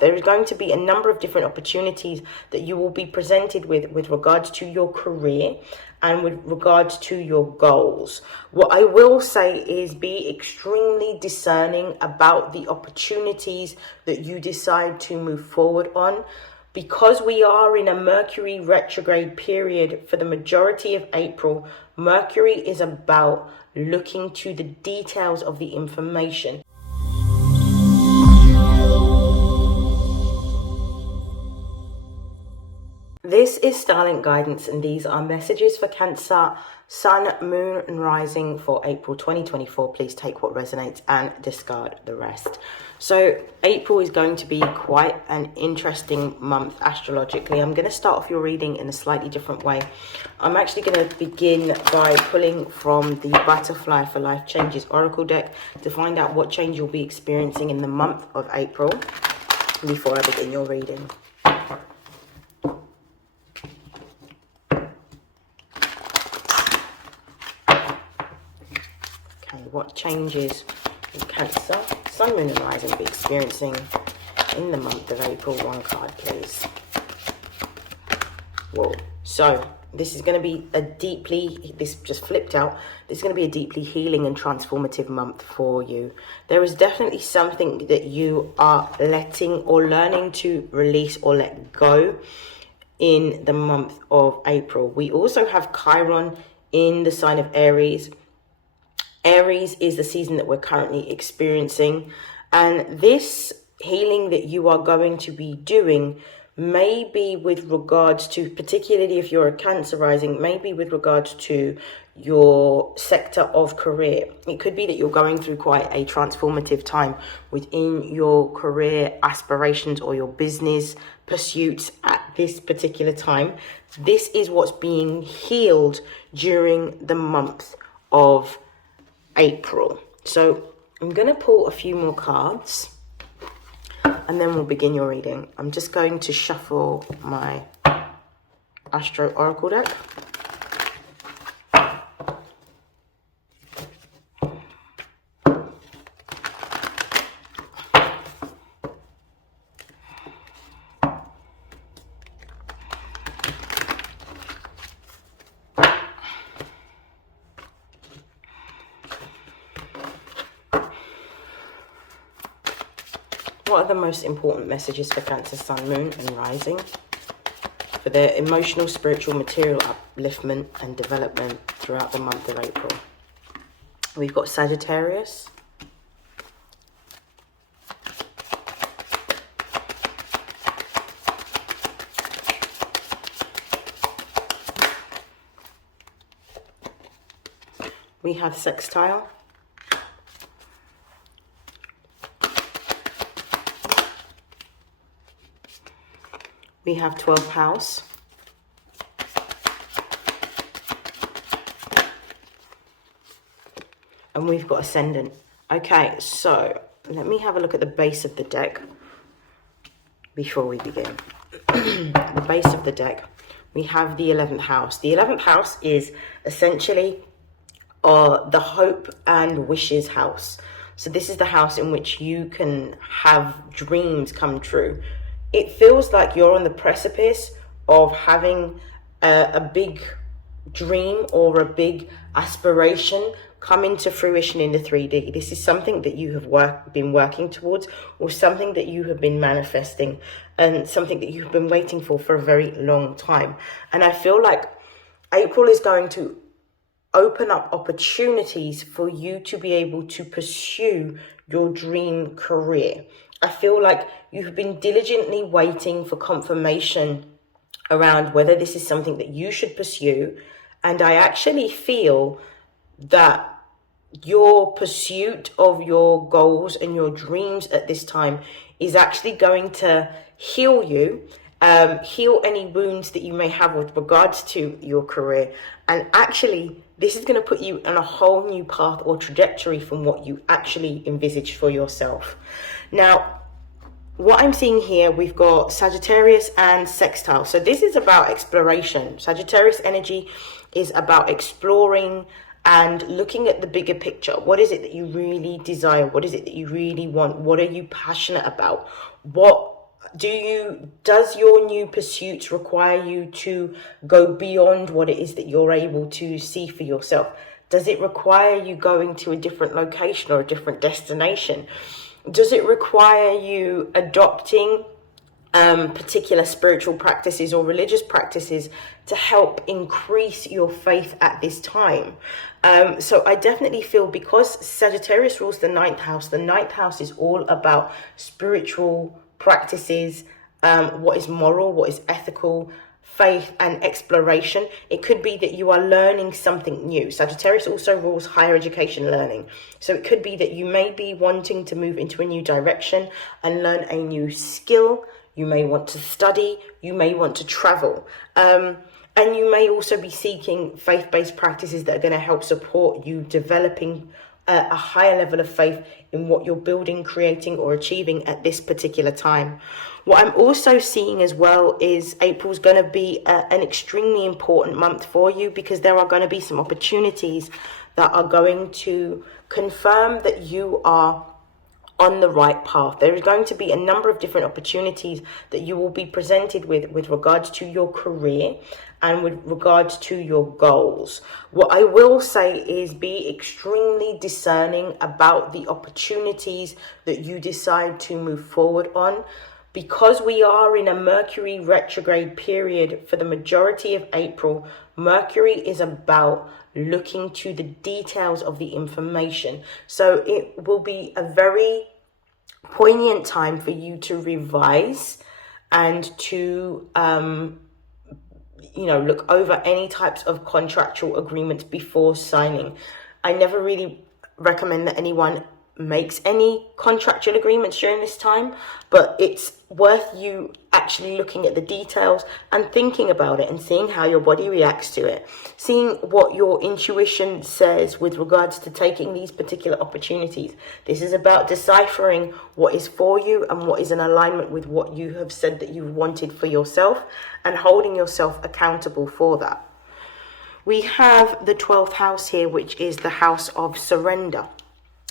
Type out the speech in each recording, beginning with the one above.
There is going to be a number of different opportunities that you will be presented with regards to your career and with regards to your goals. What I will say is be extremely discerning about the opportunities that you decide to move forward on. Because we are in a Mercury retrograde period for the majority of April, Mercury is about looking to the details of the information. This is StarLink guidance, and these are messages for Cancer, Sun, Moon, and Rising for April 2024. Please take what resonates and discard the rest. So April is going to be quite an interesting month astrologically. I'm going to start off your reading in a slightly different way. I'm actually going to begin by pulling from the Butterfly for Life Changes Oracle deck to find out what change you'll be experiencing in the month of April before I begin your reading. What changes will Cancer, Sun, Moon and Rising be experiencing in the month of April? One card, please. Whoa. So this is going to be this just flipped out. This is going to be a deeply healing and transformative month for you. There is definitely something that you are letting or learning to release or let go in the month of April. We also have Chiron in the sign of Aries. Aries is the season that we're currently experiencing, and this healing that you are going to be doing may be with regards to, particularly if you're a Cancer rising, maybe with regards to your sector of career. It could be that you're going through quite a transformative time within your career aspirations or your business pursuits at this particular time. This is what's being healed during the month of April. So I'm going to pull a few more cards and then we'll begin your reading. I'm just going to shuffle my Astro Oracle deck. What are the most important messages for Cancer, Sun, Moon and Rising for their emotional, spiritual, material upliftment and development throughout the month of April? We've got Sagittarius. We have Sextile. We have 12th house. And we've got Ascendant. Okay, so let me have a look at the base of the deck before we begin. The base of the deck, we have the 11th house. The 11th house is essentially the hope and wishes house. So this is the house in which you can have dreams come true. It feels like you're on the precipice of having a big dream or a big aspiration come into fruition in the 3D. This is something that you have been working towards, or something that you have been manifesting, and something that you've been waiting for a very long time. And I feel like April is going to open up opportunities for you to be able to pursue your dream career. I feel like you've been diligently waiting for confirmation around whether this is something that you should pursue. And I actually feel that your pursuit of your goals and your dreams at this time is actually going to heal you, heal any wounds that you may have with regards to your career. And actually, this is going to put you on a whole new path or trajectory from what you actually envisaged for yourself. Now, what I'm seeing here, we've got Sagittarius and Sextile. So this is about exploration. Sagittarius energy is about exploring and looking at the bigger picture. What is it that you really desire? What is it that you really want? What are you passionate about? What Does your new pursuits require you to go beyond what it is that you're able to see for yourself? Does it require you going to a different location or a different destination? Does it require you adopting particular spiritual practices or religious practices to help increase your faith at this time? So I definitely feel, because Sagittarius rules the ninth house is all about spiritual practices, what is moral, what is ethical, faith and exploration. It could be that you are learning something new. Sagittarius also rules higher education learning. So it could be that you may be wanting to move into a new direction and learn a new skill. You may want to study, you may want to travel. And you may also be seeking faith-based practices that are going to help support you developing a higher level of faith in what you're building, creating, or achieving at this particular time. What I'm also seeing as well is April's going to be an extremely important month for you, because there are going to be some opportunities that are going to confirm that you are on the right path. There is going to be a number of different opportunities that you will be presented with regards to your career and with regards to your goals. What I will say is be extremely discerning about the opportunities that you decide to move forward on, because we are in a Mercury retrograde period for the majority of April. Mercury is about looking to the details of the information. So it will be a very poignant time for you to revise and to look over any types of contractual agreements before signing. I never really recommend that anyone makes any contractual agreements during this time, but it's worth you actually looking at the details and thinking about it and seeing how your body reacts to it, seeing what your intuition says with regards to taking these particular opportunities. This is about deciphering what is for you and what is in alignment with what you have said that you wanted for yourself, and holding yourself accountable for that. We have the 12th house here, which is the house of surrender.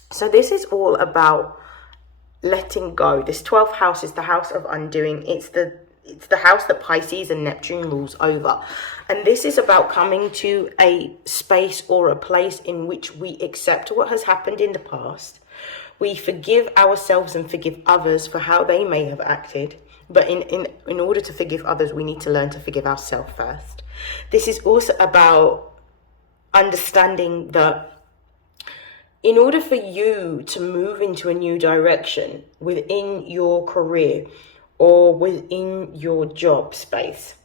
So this is all about letting go. This 12th house is the house of undoing. It's the house that Pisces and Neptune rules over. And this is about coming to a space or a place in which we accept what has happened in the past. We forgive ourselves and forgive others for how they may have acted. But in order to forgive others, we need to learn to forgive ourselves first. This is also about understanding that in order for you to move into a new direction within your career or within your job space,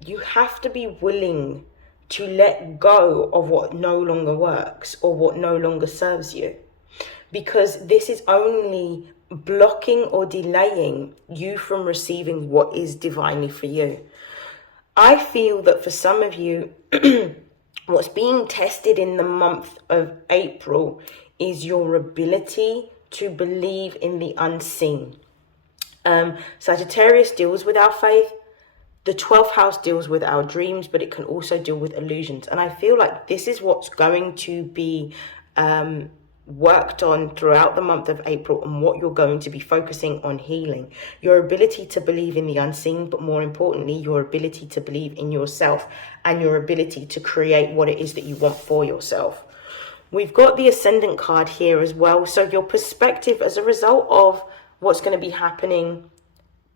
you have to be willing to let go of what no longer works or what no longer serves you, because this is only blocking or delaying you from receiving what is divinely for you. I feel that for some of you, what's being tested in the month of April is your ability to believe in the unseen. Sagittarius deals with our faith. The 12th house deals with our dreams, but it can also deal with illusions. And I feel like this is what's going to be worked on throughout the month of April, and what you're going to be focusing on healing. Your ability to believe in the unseen, but more importantly, your ability to believe in yourself and your ability to create what it is that you want for yourself. We've got the Ascendant card here as well. So your perspective as a result of what's going to be happening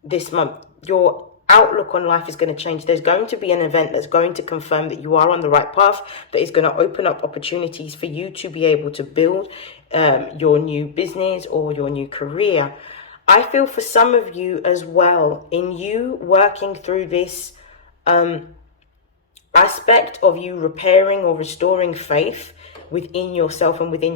this month, your outlook on life is going to change. There's going to be an event that's going to confirm that you are on the right path, that is going to open up opportunities for you to be able to build your new business or your new career. I feel for some of you as well, in you working through this aspect of you repairing or restoring faith within yourself and within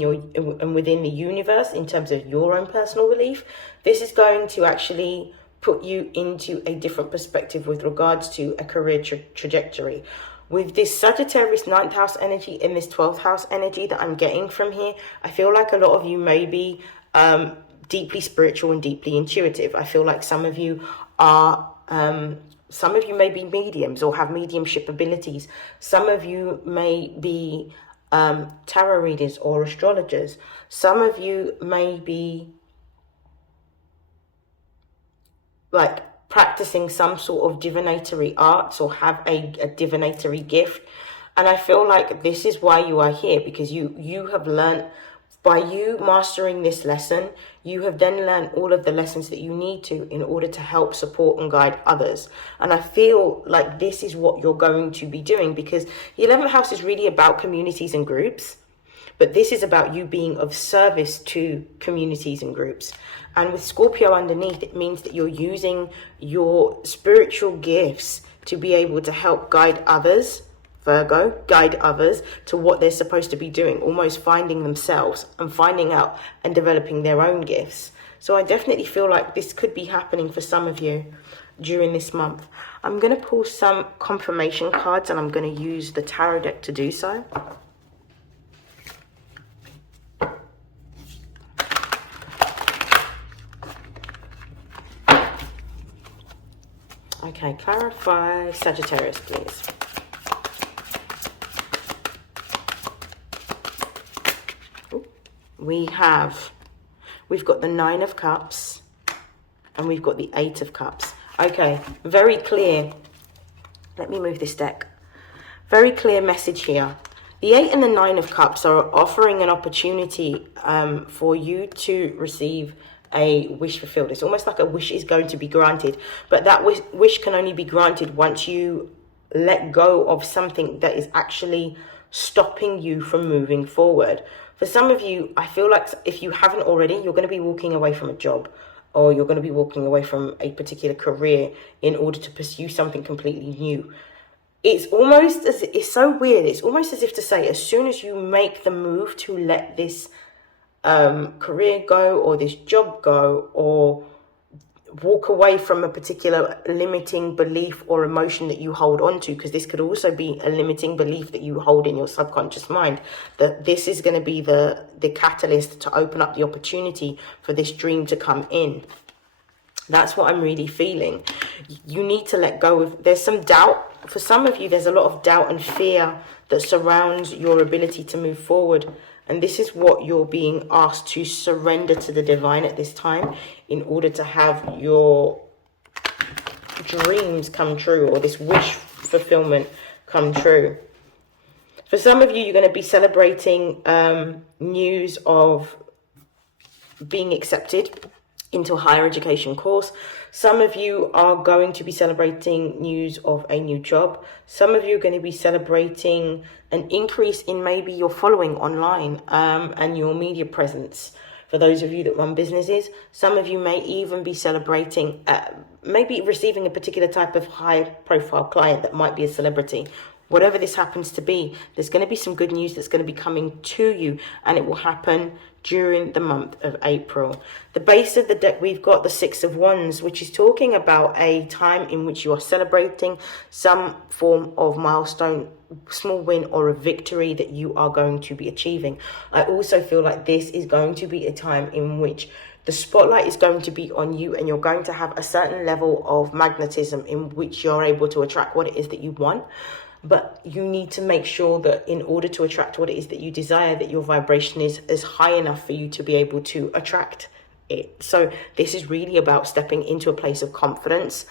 the universe in terms of your own personal belief, this is going to actually put you into a different perspective with regards to a career trajectory. With this Sagittarius 9th house energy and this 12th house energy that I'm getting from here, I feel like a lot of you may be deeply spiritual and deeply intuitive. I feel like some of you may be mediums or have mediumship abilities. Some of you may be tarot readers or astrologers. Some of you may be like practicing some sort of divinatory arts or have a divinatory gift. And I feel like this is why you are here, because you have learned, by you mastering this lesson, you have then learned all of the lessons that you need to in order to help support and guide others. And I feel like this is what you're going to be doing, because the 11th house is really about communities and groups. But this is about you being of service to communities and groups. And with Scorpio underneath, it means that you're using your spiritual gifts to be able to help guide others, Virgo, guide others to what they're supposed to be doing, almost finding themselves and finding out and developing their own gifts. So I definitely feel like this could be happening for some of you during this month. I'm going to pull some confirmation cards, and I'm going to use the tarot deck to do so. Okay, clarify Sagittarius, please. We've got the 9 of Cups and we've got the 8 of Cups. Okay, very clear. Let me move this deck. Very clear message here. The 8 and the 9 of Cups are offering an opportunity for you to receive a wish fulfilled. It's almost like a wish is going to be granted, but that wish can only be granted once you let go of something that is actually stopping you from moving forward. For some of you, I feel like if you haven't already, you're going to be walking away from a job, or you're going to be walking away from a particular career in order to pursue something completely new. It's almost as, it's so weird. It's almost as if to say, as soon as you make the move to let this career go, or this job go, or walk away from a particular limiting belief or emotion that you hold on to, because this could also be a limiting belief that you hold in your subconscious mind, that this is going to be the catalyst to open up the opportunity for this dream to come in. That's what I'm really feeling. You need to let go of, there's some doubt. For some of you, there's a lot of doubt and fear that surrounds your ability to move forward. And this is what you're being asked to surrender to the divine at this time in order to have your dreams come true, or this wish fulfillment come true. For some of you, you're going to be celebrating news of being accepted into a higher education course. Some of you are going to be celebrating news of a new job. Some of you are going to be celebrating an increase in maybe your following online and your media presence. For those of you that run businesses, some of you may even be celebrating, maybe receiving a particular type of high profile client that might be a celebrity. Whatever this happens to be, there's going to be some good news that's going to be coming to you, and it will happen during the month of April. The base of the deck, we've got the 6 of Wands, which is talking about a time in which you are celebrating some form of milestone, small win, or a victory that you are going to be achieving. I also feel like this is going to be a time in which the spotlight is going to be on you, and you're going to have a certain level of magnetism in which you're able to attract what it is that you want. But you need to make sure that in order to attract what it is that you desire, that your vibration is high enough for you to be able to attract it. So this is really about stepping into a place of confidence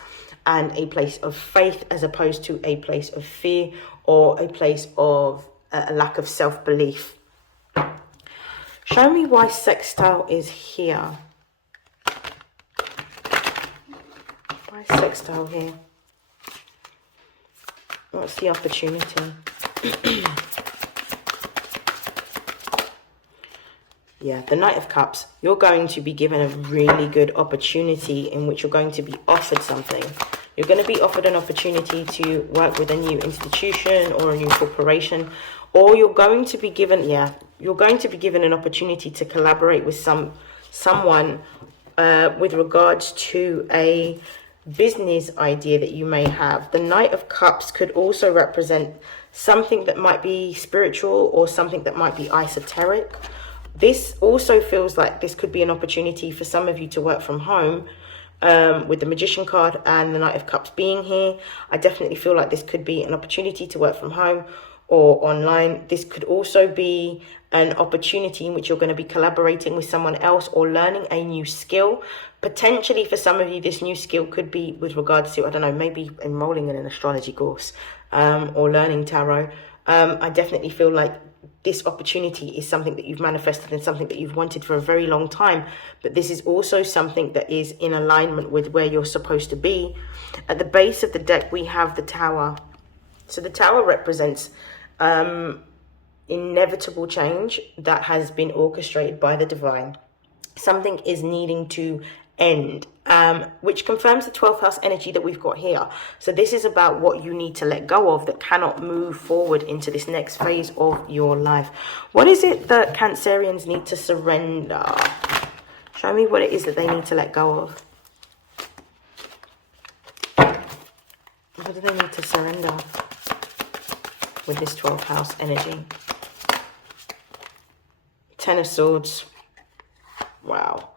and a place of faith, as opposed to a place of fear or a place of a lack of self-belief. Show me why sextile is here. Why sextile here? What's the opportunity? Yeah, the Knight of Cups. You're going to be given a really good opportunity in which you're going to be offered something. You're going to be offered an opportunity to work with a new institution or a new corporation, or you're going to be given, you're going to be given an opportunity to collaborate with someone with regards to a business idea that you may have. The Knight of Cups could also represent something that might be spiritual or something that might be esoteric. This also feels like this could be an opportunity for some of you to work from home, with the Magician card and the Knight of Cups being here. I definitely feel like this could be an opportunity to work from home, or online. This could also be an opportunity in which you're going to be collaborating with someone else or learning a new skill. Potentially for some of you, this new skill could be with regards to, I don't know, maybe enrolling in an astrology course, or learning tarot. I definitely feel like this opportunity is something that you've manifested and something that you've wanted for a very long time. But this is also something that is in alignment with where you're supposed to be. At the base of the deck, we have the Tower. So the Tower represents inevitable change that has been orchestrated by the divine. Something is needing to end, which confirms the 12th house energy that we've got here. So this is about what you need to let go of that cannot move forward into this next phase of your life. What is it that Cancerians need to surrender? Show me what it is that they need to let go of. What do they need to surrender with this 12th house energy? Ten of Swords. Wow.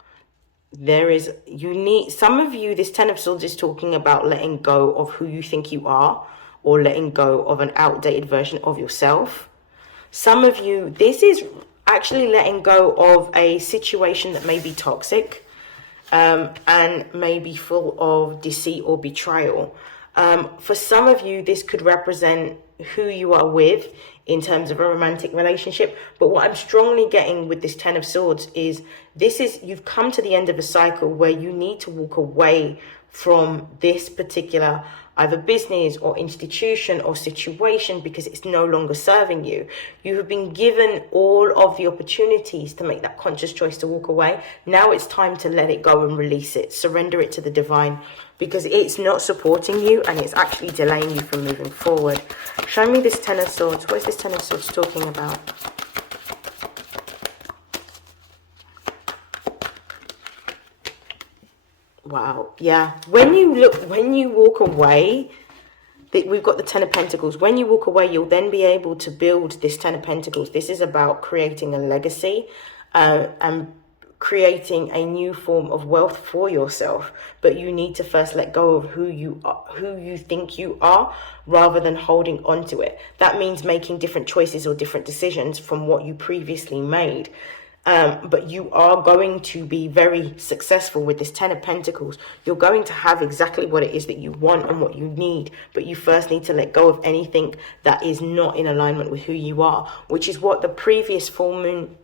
Some of you, this Ten of Swords is talking about letting go of who you think you are, or letting go of an outdated version of yourself. Some of you, this is actually letting go of a situation that may be toxic, and may be full of deceit or betrayal. For some of you, this could represent who you are with in terms of a romantic relationship. But what I'm strongly getting with this Ten of Swords is you've come to the end of a cycle where you need to walk away from this particular either business or institution or situation because it's no longer serving you. You have been given all of the opportunities to make that conscious choice to walk away. Now it's time to let it go and release it. Surrender it to the divine, because it's not supporting you and it's actually delaying you from moving forward. Show me this Ten of Swords. What is this Ten of Swords talking about? Wow. Yeah. When you walk away, we've got the Ten of Pentacles. When you walk away, you'll then be able to build this Ten of Pentacles. This is about creating a legacy, and creating a new form of wealth for yourself. But you need to first let go of who you think you are, rather than holding on to it. That means making different choices or different decisions from what you previously made. But you are going to be very successful with this Ten of Pentacles. You're going to have exactly what it is that you want and what you need. But you first need to let go of anything that is not in alignment with who you are, which is what the previous full moon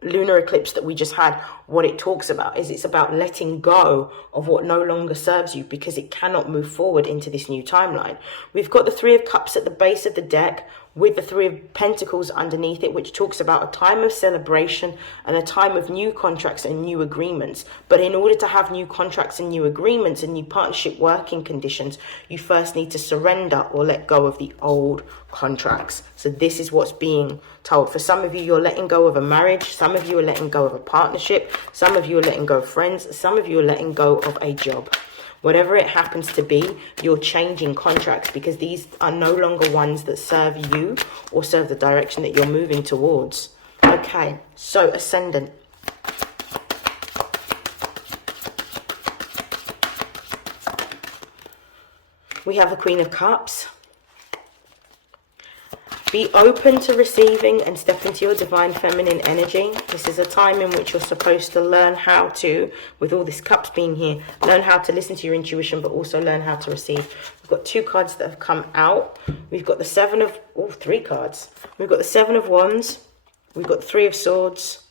lunar eclipse that we just had, what it talks about is it's about letting go of what no longer serves you because it cannot move forward into this new timeline. We've got the Three of Cups at the base of the deck with the Three of Pentacles underneath it, which talks about a time of celebration and a time of new contracts and new agreements. But in order to have new contracts and new agreements and new partnership working conditions, you first need to surrender or let go of the old contracts. So this is what's being told. For some of you, you're letting go of a marriage. Some of you are letting go of a partnership. Some of you are letting go of friends. Some of you are letting go of a job. Whatever it happens to be, you're changing contracts because these are no longer ones that serve you or serve the direction that you're moving towards. Okay, so Ascendant. We have the Queen of Cups. Be open to receiving and step into your divine feminine energy. This is a time in which you're supposed to learn how to, with all this cups being here, learn how to listen to your intuition, but also learn how to receive. We've got two cards that have come out. We've got the three cards. We've got the Seven of Wands. We've got the Three of Swords.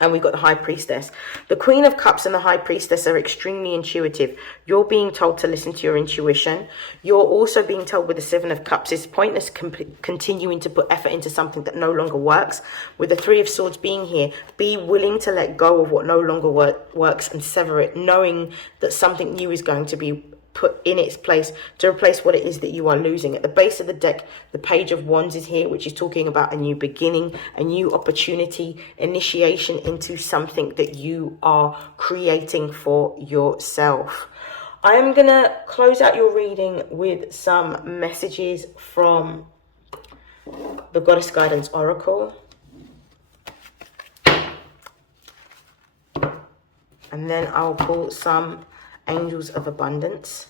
And we've got the High Priestess. The Queen of Cups and the High Priestess are extremely intuitive. You're being told to listen to your intuition. You're also being told with the Seven of Cups, it's pointless continuing to put effort into something that no longer works. With the Three of Swords being here, be willing to let go of what no longer works and sever it, knowing that something new is going to be put in its place to replace what it is that you are losing. At the base of the deck, the Page of Wands is here, which is talking about a new beginning, a new opportunity, initiation into something that you are creating for yourself. I am going to close out your reading with some messages from the Goddess Guidance Oracle. And then I'll pull some Angels of Abundance.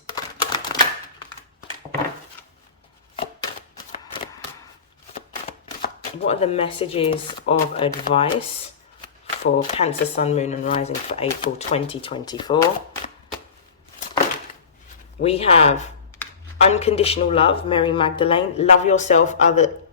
what are the messages of advice for Cancer, Sun, Moon and Rising for April 2024? We have unconditional love, Mary Magdalene. Love yourself,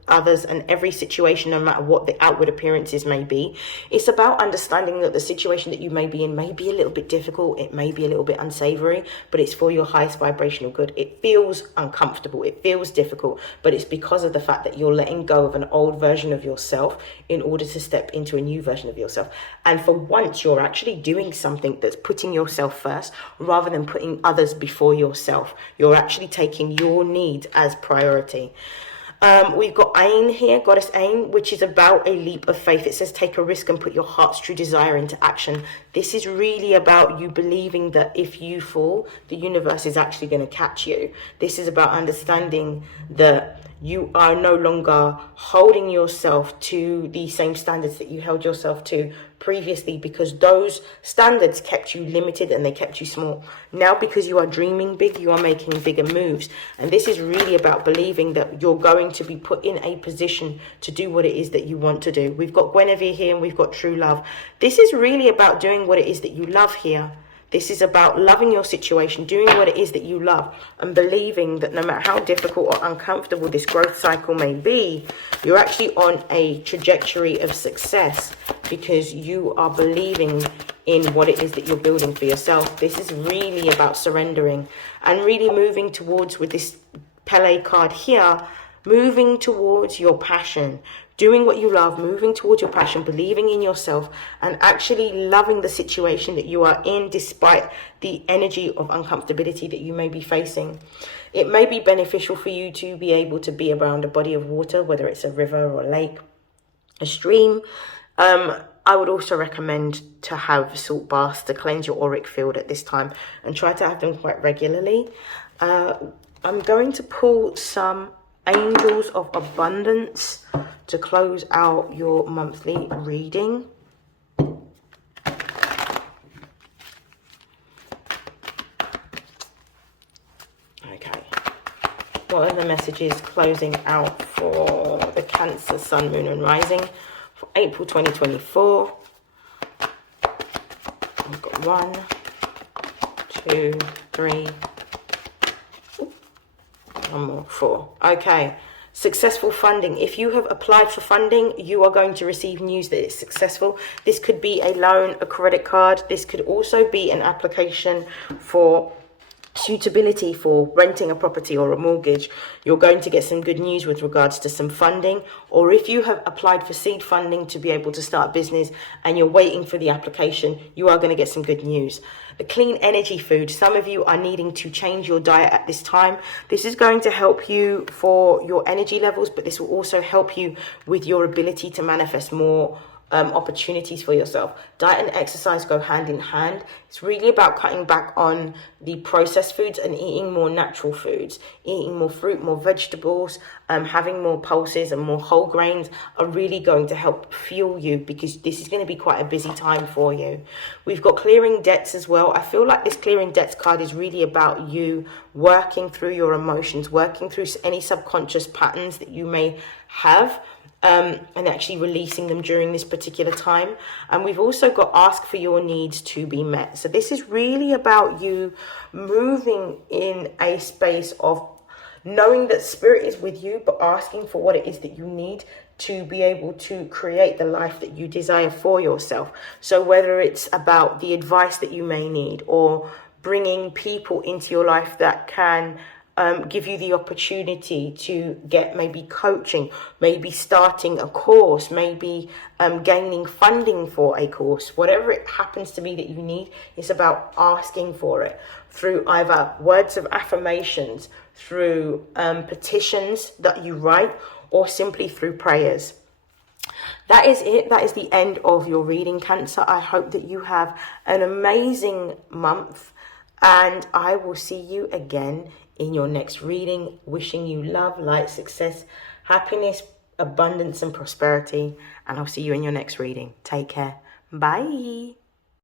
others and every situation, no matter what the outward appearances may be. It's about understanding that the situation that you may be in may be a little bit difficult, it may be a little bit unsavory, but it's for your highest vibrational good. It feels uncomfortable, it feels difficult, but it's because of the fact that you're letting go of an old version of yourself in order to step into a new version of yourself. And for once, you're actually doing something that's putting yourself first rather than putting others before yourself. You're actually taking your needs as priority. We've got Ain here, Goddess Ain, which is about a leap of faith. It says take a risk and put your heart's true desire into action. This is really about you believing that if you fall, the universe is actually going to catch you. This is about understanding that you are no longer holding yourself to the same standards that you held yourself to previously, because those standards kept you limited and they kept you small. Now, because you are dreaming big, you are making bigger moves. And this is really about believing that you're going to be put in a position to do what it is that you want to do. We've got Guinevere here and we've got true love. This is really about doing what it is that you love here. This is about loving your situation, doing what it is that you love, and believing that no matter how difficult or uncomfortable this growth cycle may be, you're actually on a trajectory of success because you are believing in what it is that you're building for yourself. This is really about surrendering and really moving towards, with this Pele card here, moving towards your passion, doing what you love, moving towards your passion, believing in yourself, and actually loving the situation that you are in despite the energy of uncomfortability that you may be facing. It may be beneficial for you to be able to be around a body of water, whether it's a river or a lake, a stream. I would also recommend to have salt baths to cleanse your auric field at this time, and try to have them quite regularly. I'm going to pull some Angels of Abundance to close out your monthly reading. Okay. What are the messages closing out for the Cancer, Sun, Moon and Rising for April 2024? I've got 1, 2, 3, one more, 4. Okay. Successful funding. If you have applied for funding, you are going to receive news that it's successful. This could be a loan, a credit card. This could also be an application for suitability for renting a property or a mortgage. You're going to get some good news with regards to some funding. Or if you have applied for seed funding to be able to start a business and you're waiting for the application, you are going to get some good news. The clean energy food. Some of you are needing to change your diet at this time. This is going to help you for your energy levels, but this will also help you with your ability to manifest more opportunities for yourself. Diet and exercise go hand in hand. It's really about cutting back on the processed foods and eating more natural foods. Eating more fruit, more vegetables, having more pulses and more whole grains are really going to help fuel you, because this is going to be quite a busy time for you. We've got clearing debts as well. I feel like this clearing debts card is really about you working through your emotions, working through any subconscious patterns that you may have, and actually releasing them during this particular time. And we've also got ask for your needs to be met. So this is really about you moving in a space of knowing that spirit is with you, but asking for what it is that you need to be able to create the life that you desire for yourself. So whether it's about the advice that you may need, or bringing people into your life that can give you the opportunity to get maybe coaching, maybe starting a course, maybe gaining funding for a course, whatever it happens to be that you need, it's about asking for it through either words of affirmations, through petitions that you write, or simply through prayers. That is it. That is the end of your reading, Cancer. I hope that you have an amazing month, and I will see you again in your next reading. Wishing you love, light, success, happiness, abundance and prosperity, and I'll see you in your next reading. Take care. Bye.